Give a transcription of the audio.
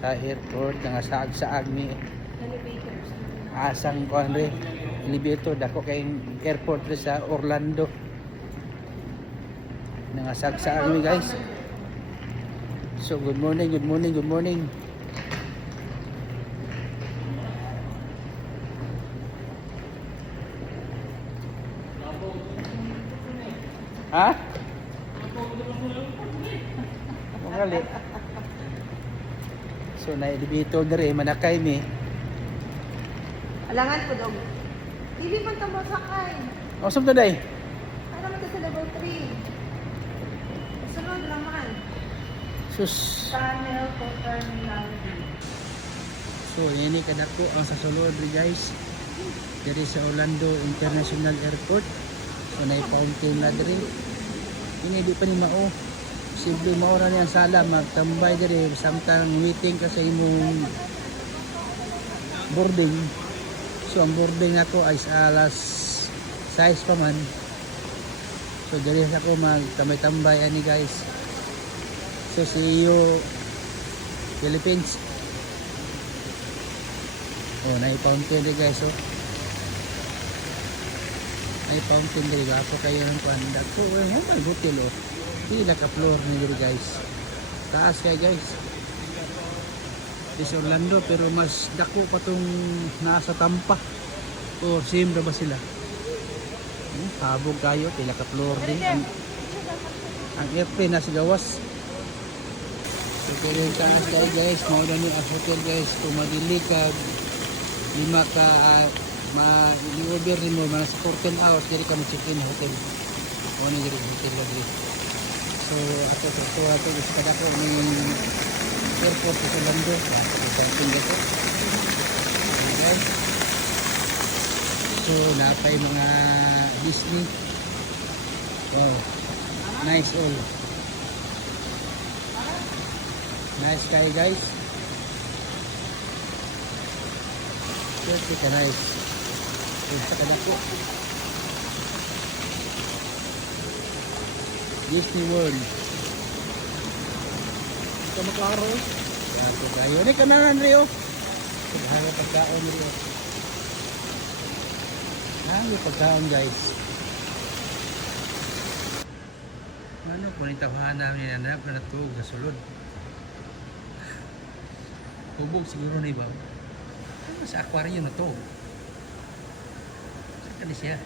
Sa airport nga saag-saag ni asang kuan re elevator dako kay airport re sa Orlando. Nangasag-saag mi guys. So good morning, good morning, good morning. Ha? Magali. So na elevator dere manakay mi. Alangan ko dog. Dili man ta masakay. Awesome today. Ano man ta sa level 3. Sunod naman. Sus. Tunnel to terminal B. So ini kadako ang sa sulod guys. Diri sa Orlando International Airport. So na fountain na diri. Ini di pa ni mao. Simple mao ra ni ang sala magtambay diri samtang waiting ka sa imong boarding. So ang boarding ako ay sa alas 6 pa man. So diri ako magtambay-tambay ani guys. So see you Philippines. Oh, na-fountain diri guys oh. Fountain diri ako kayo ng pandak ko may hotel oh. Pila ka floor ni diri guys. Taas kay guys. Sa Orlando pero mas dako pa tong nasa Tampa. O same ra ba sila? Habog kayo pila ka floor din ang airplane nasa gawas. So pero taas kay guys, mao na ni ang hotel guys. Kung madili ka lima ka ma-over rin mo mga 14 hours diri ka mag-check-in sa hotel. Ano diri hotel lagi. So ato gusto kada ko ni airport sa Orlando. Sa tingin ko. Okay. So napay mga Disney. Oh, nice all. Nice guy guys. Pretty ka nice. Sa kadako. Disney World. Ito makaro. Yan po tayo. Ini kamera Rio. Paghaga pagkaon Rio. Hangi pagkaon guys. Ano kung itawahan namin yan na natug sa sulod. Kubog siguro na iba. Sa aquarium na to. Saan ka siya?